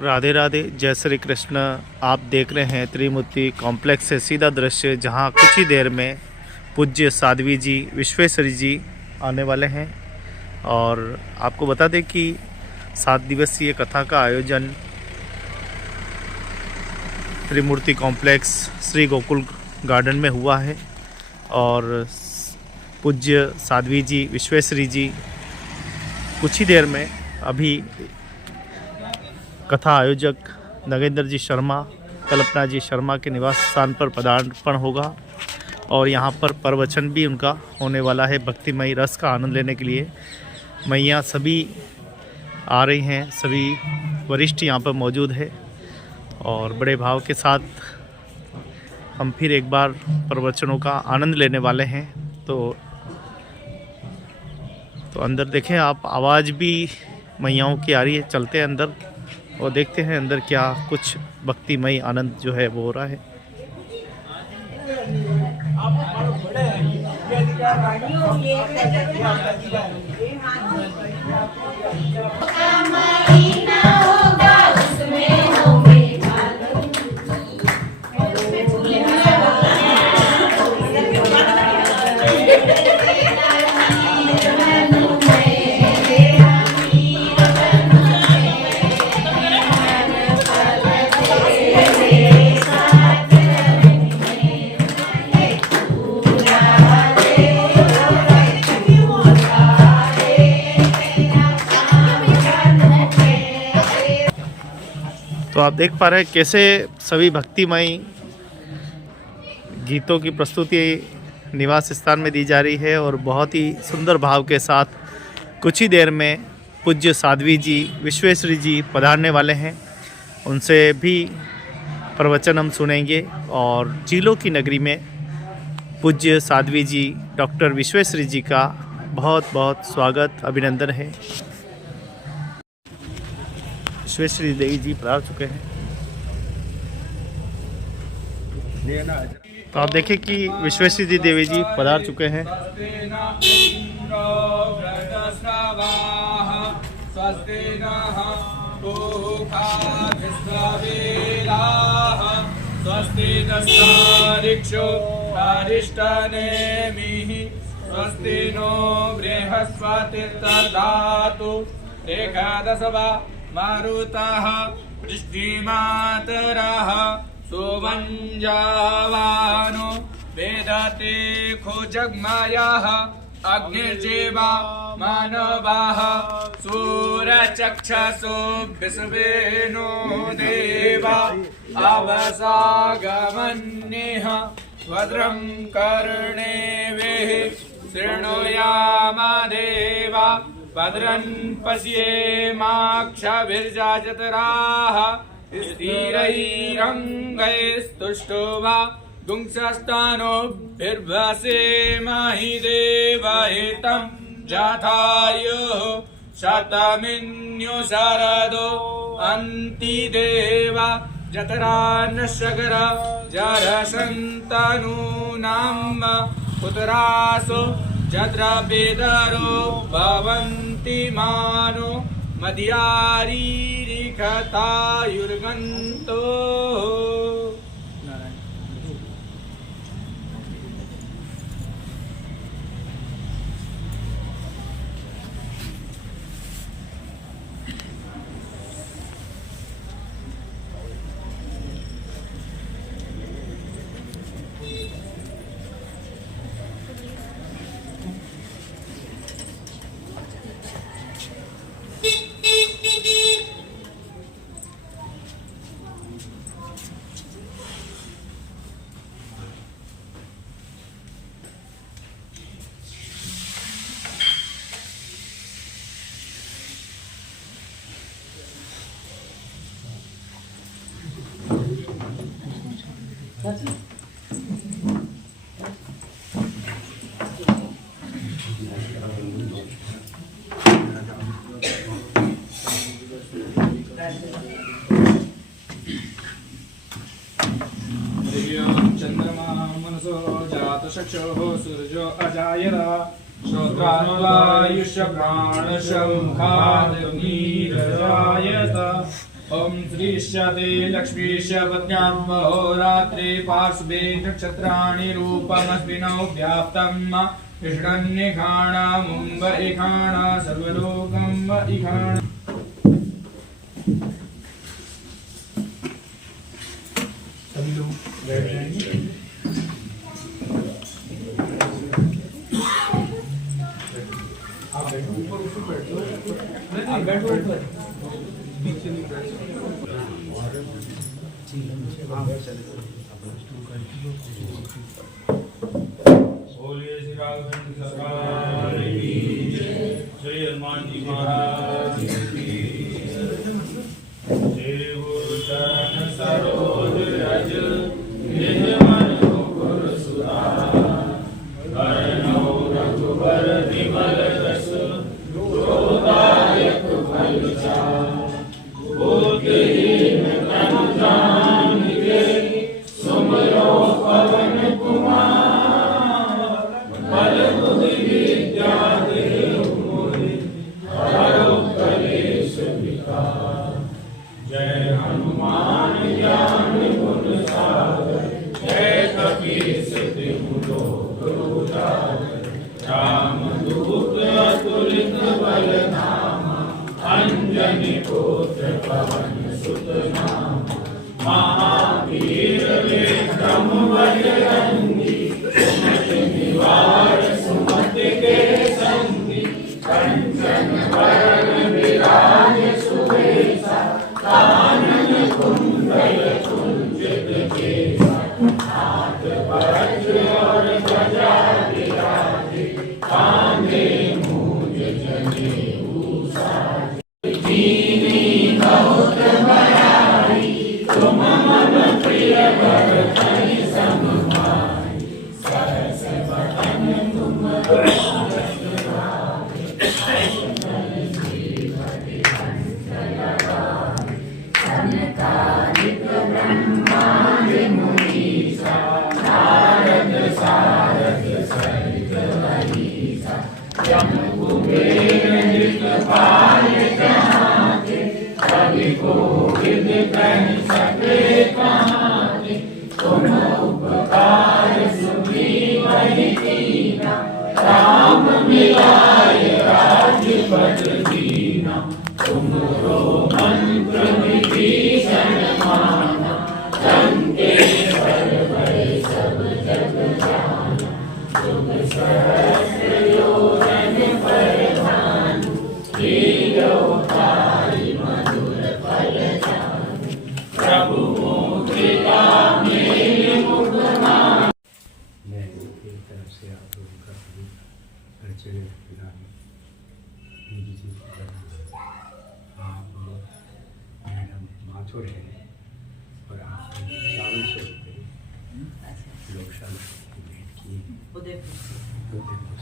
राधे राधे, जय श्री कृष्ण। आप देख रहे हैं त्रिमूर्ति कॉम्प्लेक्स से सीधा दृश्य, जहां कुछ ही देर में पूज्य साध्वी जी विश्वेश्वरी जी आने वाले हैं। और आपको बता दें कि 7 दिवसीय कथा का आयोजन त्रिमूर्ति कॉम्प्लेक्स श्री गोकुल गार्डन में हुआ है। और पूज्य साध्वी जी विश्वेश्वरी जी कुछ ही देर में अभी कथा आयोजक नगेंद्र जी शर्मा, कल्पना जी शर्मा के निवास स्थान पर पदार्पण होगा। और यहाँ पर प्रवचन भी उनका होने वाला है। भक्तिमय रस का आनंद लेने के लिए मैया सभी आ रही हैं, सभी वरिष्ठ यहाँ पर मौजूद है। और बड़े भाव के साथ हम फिर एक बार प्रवचनों का आनंद लेने वाले हैं। तो अंदर देखें आप, आवाज़ भी मैयाओं की आ रही है। चलते हैं अंदर और देखते हैं अंदर क्या कुछ भक्तिमय आनंद जो है वो हो रहा है। तो आप देख पा रहे हैं कैसे सभी भक्तिमय गीतों की प्रस्तुति निवास स्थान में दी जा रही है। और बहुत ही सुंदर भाव के साथ कुछ ही देर में पूज्य साध्वी जी विश्वेश्वरी जी पधारने वाले हैं। उनसे भी प्रवचन हम सुनेंगे। और चीलों की नगरी में पूज्य साध्वी जी डॉक्टर विश्वेश्वरी जी का बहुत बहुत स्वागत, अभिनंदन है। विश्वेश्वरी देवी जी पधार चुके हैं। तो आप देखें कि विश्वेश्वरी देवी जी पधार चुके हैं। स्वस्ति नो बृहस्पतिर्दधातु एकादशवा मारुतः वृष्टिमातरः सुवञ्जावानो वेदते खोजग्मयः अग्निर्जेवा मानवाः सूरचक्षसो विश्वेनो देवा अवसागमन्यः भद्रं कर्णेभिः शृणुयामा देवा भद्रं पश्येमाक्षभिर्जाजतराः स्थिरैरङ्गैस्तुष्टुवा गुंसस्तानोभिर्भसेमहि देवहितं जाथायुः शतमिन्यो शरदो अन्तिदेवा जतरा नशकर जरसन्तनूनां पुत्रासो जद्रवेदरो भवन्ति मानो मद्यारीरिखतायुर्गन्तो। चंद्रमा मनसो जात चक्षुः सूर्यो अजायत श्रोत्रानुवायुष्य प्राणशमुखादग्निरजायत ओम श्रीश्चते लक्ष्मीश्च पत्न्यां अहोरात्रे पार्श्वे नक्षत्राणि रूपमस्मिनौ व्याप्तम् इषडन्यखाणामुम्ब इखाणा सर्वलोकम् इखाणा। सभी लोग बैठ जाएंगे। आप बैठो ऊपर, ऊपर बैठो, आप बैठो ऊपर, पीछे नहीं बैठ सकते। बोलिए श्री राघवेंद्र सरकार की जय, श्री हनुमान जी महाराज की जय। गुरु चरण सरोज रज निज मन मुकुर सुधार, बरनौ रघुबर विमल जस गोदायक फल चार। बुद्धिहीन तनु जानिके सुमिरो पवन कुमार, बल बुद्धि विद्या देहु मोहि हरौ कलेश विकार। जय हनुमान ज्ञान गुण सागर, जय कपीस तिहु लोक उजागर। रामदूत अतुलित बल धामा, अंजनी पुत्र पवन सुत नामा। महावीर विक्रम बजरंगी, सुमति निवार सुमति के संगी। कंचन वरण विराज सुवेशा, कानन कुंडल कुंचित केसा। हाथ वज्र और ध्वजा विराजे, कांधे मूंज जनेऊ साजे। दीनी बहुत बड़ाई, तुम मम प्रिय भरतहि सम भाई। सहस बदन तुम सनकादिक ब्रह्मादि मुनीसा, नारद सारद सहित अहीसा। यम कुबेर दिक्पाल जहाँ के, कवि कोविद कहि सके कहाँ के। तुम उपकार सुग्रीवहि कीना, राम मिलाय राजपद दीना। तुमरो मंत्र विभीषण माना, लंकेश्वर भय सब जग जाना। तुम सहस्र योजन परभानु, लील्योतारि मधुर फल जानु। प्रभु मुद्रिका मेल मुख माहि। मैं एक तरफ से आप लोगों का सभी परिचय फिलहाल हिंदी चीज़ की तरह आप मैडम माथुर है और आप 400 रुपये लोकशाला की भेंट की उदयपुर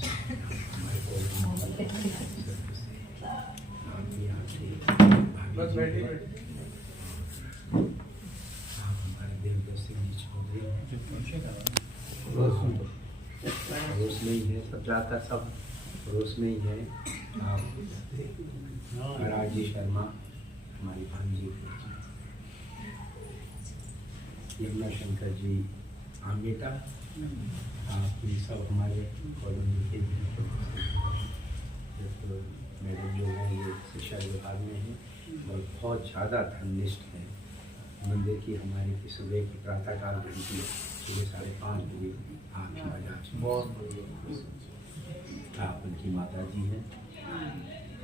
से हमारे को आप यहाँ से बस बैठिए। आप हमारे देवदत्त सिंह जी चौधरी पड़ोस में ही है, सब ज़्यादातर सब पड़ोस में ही है। आप राजी शर्मा हमारी भांजी, यमुना शंकर जी आमेटा, आप ये सब हमारे कॉलोनी के मैडम जो हैं ये शिक्षा विभाग में हैं और बहुत ज़्यादा धर्मनिष्ठ हैं। मंदिर की हमारी की सुबह की प्रातःकाल घंटी सुबह 5:30 बजे आप ही बजा। बहुत आप उनकी माता जी हैं।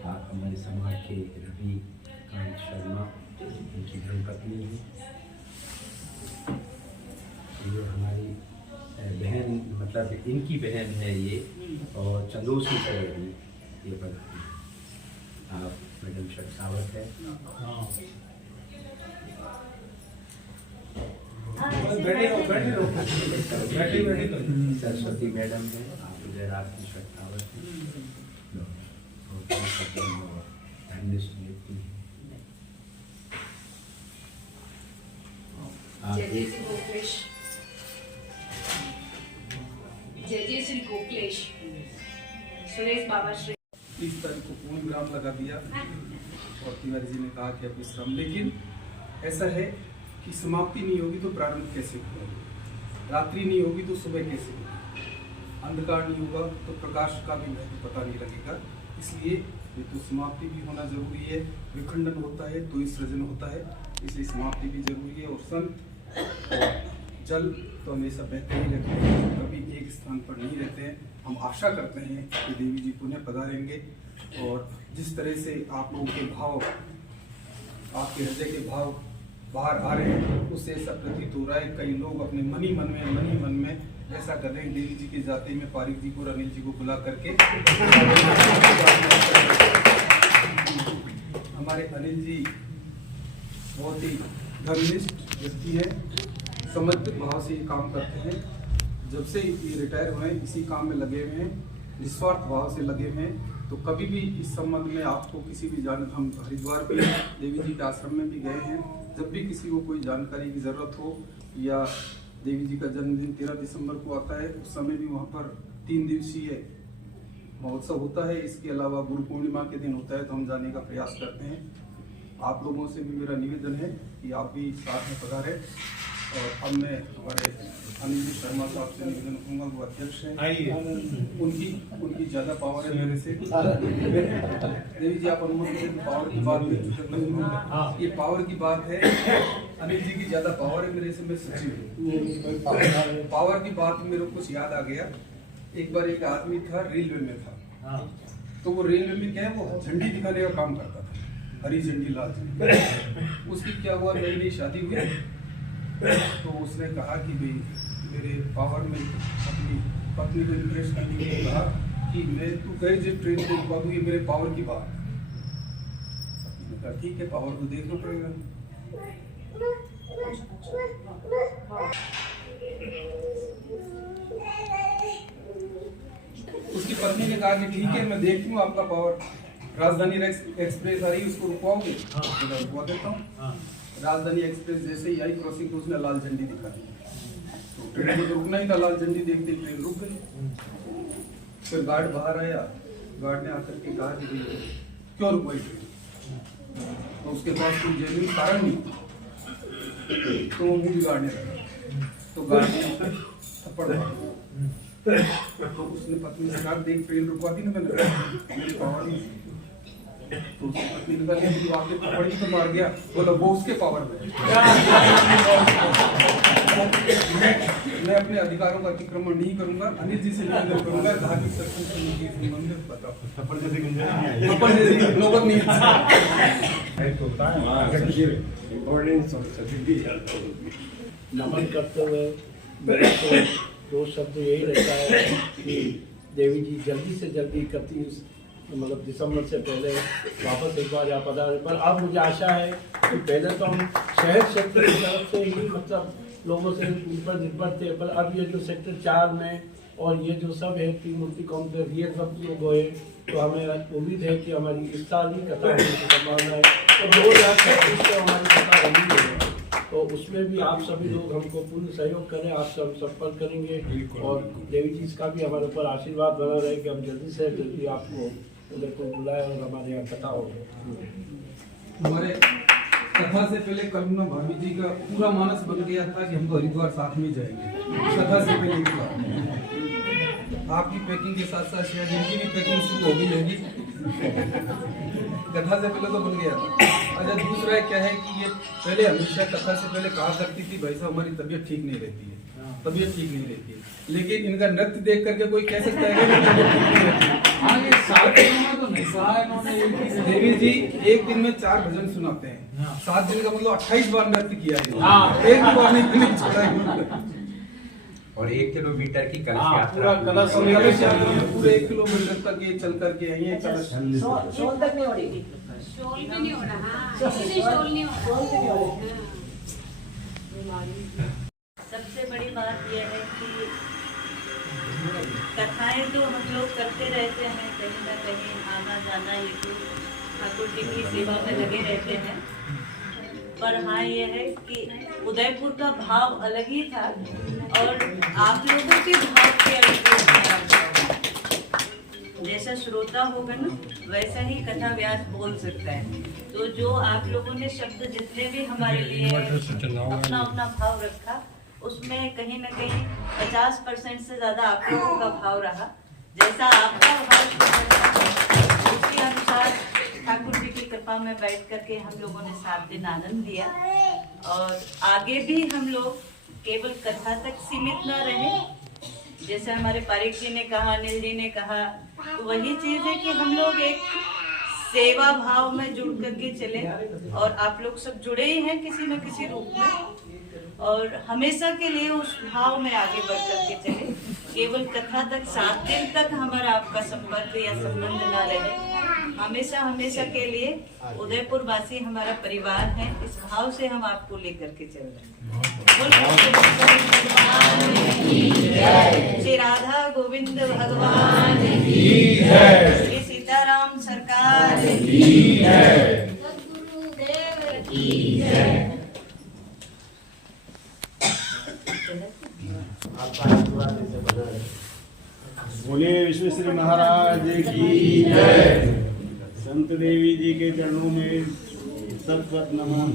आप हमारे समाज के रवि कांत शर्मा उनकी धर्मपत्नी हैं। ये हमारी बहन, मतलब इनकी बहन है ये, और चंदोसी से रवि ये पढ़ती है। आप मैडम शेखावत है। सरस्वती मैडम है। आप जयराज की शेखावत है। धर्मनिष्ठ व्यक्ति हैं। जय श्री गोखलेश सुरेश बाबा श्री 30 तारीख को पूर्ण विराम लगा दिया और तिवारी जी ने कहा कि अब विश्राम, लेकिन ऐसा है कि समाप्ति नहीं होगी तो प्रारंभ कैसे होगा, रात्रि नहीं होगी तो सुबह कैसे होगी, अंधकार नहीं होगा तो प्रकाश का भी महत्व पता नहीं लगेगा। इसलिए ये तो समाप्ति भी होना जरूरी है, विखंडन होता है तो सृजन होता है, इसलिए समाप्ति भी जरूरी है। और संत और जल तो हमेशा बहते ही रहते हैं, कभी एक स्थान पर नहीं रहते हैं। हम आशा करते हैं कि देवी जी पुनः पधारेंगे और जिस तरह से आप लोगों के भाव, आपके हृदय के भाव बाहर आ रहे हैं, उससे ऐसा प्रतीत हो रहा है कई लोग अपने मन ही मन में ऐसा कर रहे हैं। देवी जी के जाते में पारिक जी को और अनिल जी को बुला करके हमारे अनिल जी बहुत ही धर्मनिष्ठ व्यक्ति है, समर्पित भाव से ये काम करते हैं। जब से ये रिटायर हुए इसी काम में लगे हुए हैं, निस्वार्थ भाव से लगे हुए हैं। तो कभी भी इस संबंध में आपको किसी भी हम हरिद्वार भी देवी जी के आश्रम में भी गए हैं, जब भी किसी को कोई जानकारी की ज़रूरत हो या देवी जी का जन्मदिन 13 दिसंबर को आता है, उस समय भी वहाँ पर 3 दिवसीय महोत्सव होता है। इसके अलावा गुरु पूर्णिमा के दिन होता है तो हम जाने का प्रयास करते हैं। आप लोगों से भी मेरा निवेदन है कि आप भी साथ में पधारें। और अब मैं हमारे अनिल जी शर्मा साहब से निवेदन करूँगा, वो अध्यक्ष हैं, उनकी ज़्यादा पावर है मेरे से। देवी जी आप अनुमति दें तो पावर की बात है, ये पावर की बात है। अनिल जी की ज़्यादा पावर है मेरे से, मैं सचिव हूँ। पावर की बात मेरे को कुछ याद आ गया। एक बार एक आदमी था, रेलवे में था, तो वो रेलवे में क्या है, वो झंडी दिखाने का काम करता था, हरी झंडी लाल झंडी। उसकी क्या हुआ, नई नई शादी हुई तो उसने कहा कि भाई मेरे पावर में अपनी पत्नी को इम्प्रेस करने के लिए कहा कि मैं तू गए जो ट्रेन को बाबू, ये मेरे पावर की बात। पत्नी ने कहा ठीक है, पावर को देखना पड़ेगा। उसकी पत्नी ने कहा कि ठीक है, मैं देखती हूँ आपका पावर। राजधानी एक्सप्रेस आ रही है, उसको रुकवाओगे? रुकवा देता हूँ। राजधानी एक्सप्रेस जैसे ही आई क्रॉसिंग तो उसने लाल झंडी दिखा दी, तो ट्रेन को तो रुकना ही था। लाल झंडी देखते ही ट्रेन रुक गई। फिर गार्ड बाहर आया, गार्ड ने आकर के कहा कि क्यों रुकवाई ट्रेन, तो उसके पास कोई जेन्युइन कारण नहीं, तो वो मुंह बिगाड़ने लगा। तो गार्ड ने थप्पड़ मारा, तो उसने पत्नी से कहा देख ट्रेन रुकवा दी ना मैंने, मेरी पावर नहीं। तो उसकी पत्नी ने कहा कि आपने थप्पड़ ही तो मार गया। बोला वो उसके पावर में। मैं अपने अधिकारों का अतिक्रमण नहीं करूंगा। अनिल जी से निवेदन करूंगा, धार्मिक सत्संग से संबंधित बताओ, थप्पड़ जैसी नौबत नहीं नमन करते हुए मेरे को 2 शब्द यही रहता है कि देवी जी जल्दी से जल्दी 31 मतलब दिसंबर से पहले वापस एक बार यहाँ पधारे। पर अब मुझे आशा है कि पहले तो हम शहर क्षेत्र की तरफ से ही मतलब लोगों से ऊपर निर्भर थे, पर अब ये जो सेक्टर 4 में और ये जो सब है त्रिमूर्ति कॉम्प्लेक्स, ये सब लोग हुए, तो हमें उम्मीद है कि हमारी इस साल ही कथा होने की संभावना है। तो 2026 से हमारी कथा होनी है, तो उसमें भी आप सभी लोग हमको पूर्ण सहयोग करें, आपसे हम संपर्क करेंगे और देवी जी का भी हमारे ऊपर आशीर्वाद बना रहे कि हम जल्दी से जल्दी आपको उधर को बुलाए और हमारे यहाँ कथा हो। हमारे कथा से पहले करुणा भाभी जी का पूरा मानस बन गया था कि हम तो हरिद्वार साथ में जाएंगे। कथा से पहले की बात, आपकी पैकिंग के साथ साथ शायद इनकी भी पैकिंग शुरू हो गई होगी। कथा से पहले तो बन गया था। अच्छा, दूसरा क्या है कि ये पहले हमेशा कथा से पहले कहा करती थी भाई साहब हमारी तबीयत ठीक नहीं रहती है, तबीयत ठीक नहीं रहती है। लेकिन इनका नृत्य देख करके कोई कह सकता है कि तबीयत ठीक नहीं रहती है। हाँ, ये 7 दिनों में तो नहीं सहा इन्होंने। देवी जी एक दिन में 4 भजन सुनाते हैं, 7 दिन का मतलब 28 बार नृत्य किया है। एक बार नहीं छोड़ा है। और 1 किलोमीटर की कलश पूरा कलश पूरे 1 किलोमीटर तक ये चल करके आई है। शोल तक नहीं हो रही, शोल भी नहीं हो रहा, शोल नहीं हो रहा। सबसे बड़ी बात यह है कि कथाएं तो हम लोग करते रहते हैं, कहीं ना कहीं आना जाना हेतु ठाकुर जी की सेवा में लगे रहते हैं। पर हाँ, ये है कि उदयपुर का भाव अलग ही था और आप लोगों के भाव के अलग ही था। जैसा श्रोता होगा ना वैसा ही कथा व्यास बोल सकता है। तो जो आप लोगों ने शब्द जितने भी हमारे लिए अपना अपना भाव रखा, उसमें कहीं ना कहीं 50% से ज्यादा आप लोगों का भाव रहा। जैसा आपका भाव उसी अनुसार ठाकुर जी की कृपा में बैठ करके हम लोगों ने 7 दिन आनंद लिया। और आगे भी हम लोग केवल कथा तक सीमित न रहे, जैसे हमारे पारिक जी ने कहा, अनिल जी ने कहा, तो वही चीज है कि हम लोग एक सेवा भाव में जुड़ करके चले। और आप लोग सब जुड़े ही हैं किसी न किसी रूप में, और हमेशा के लिए उस भाव में आगे बढ़ करके चले। केवल कथा तक 7 दिन तक हमारा आपका संपर्क या संबंध ना रहे, हमेशा हमेशा के लिए उदयपुर वासी हमारा परिवार है, इस भाव से हम आपको लेकर के चल रहे हैं। श्री राधा गोविंद भगवान की जय, श्री सीताराम सरकार की जय, सद्गुरुदेव की जय। बोलिए विश्वेश्वरी महाराज की जय। संत देवी जी के चरणों में सत नमन।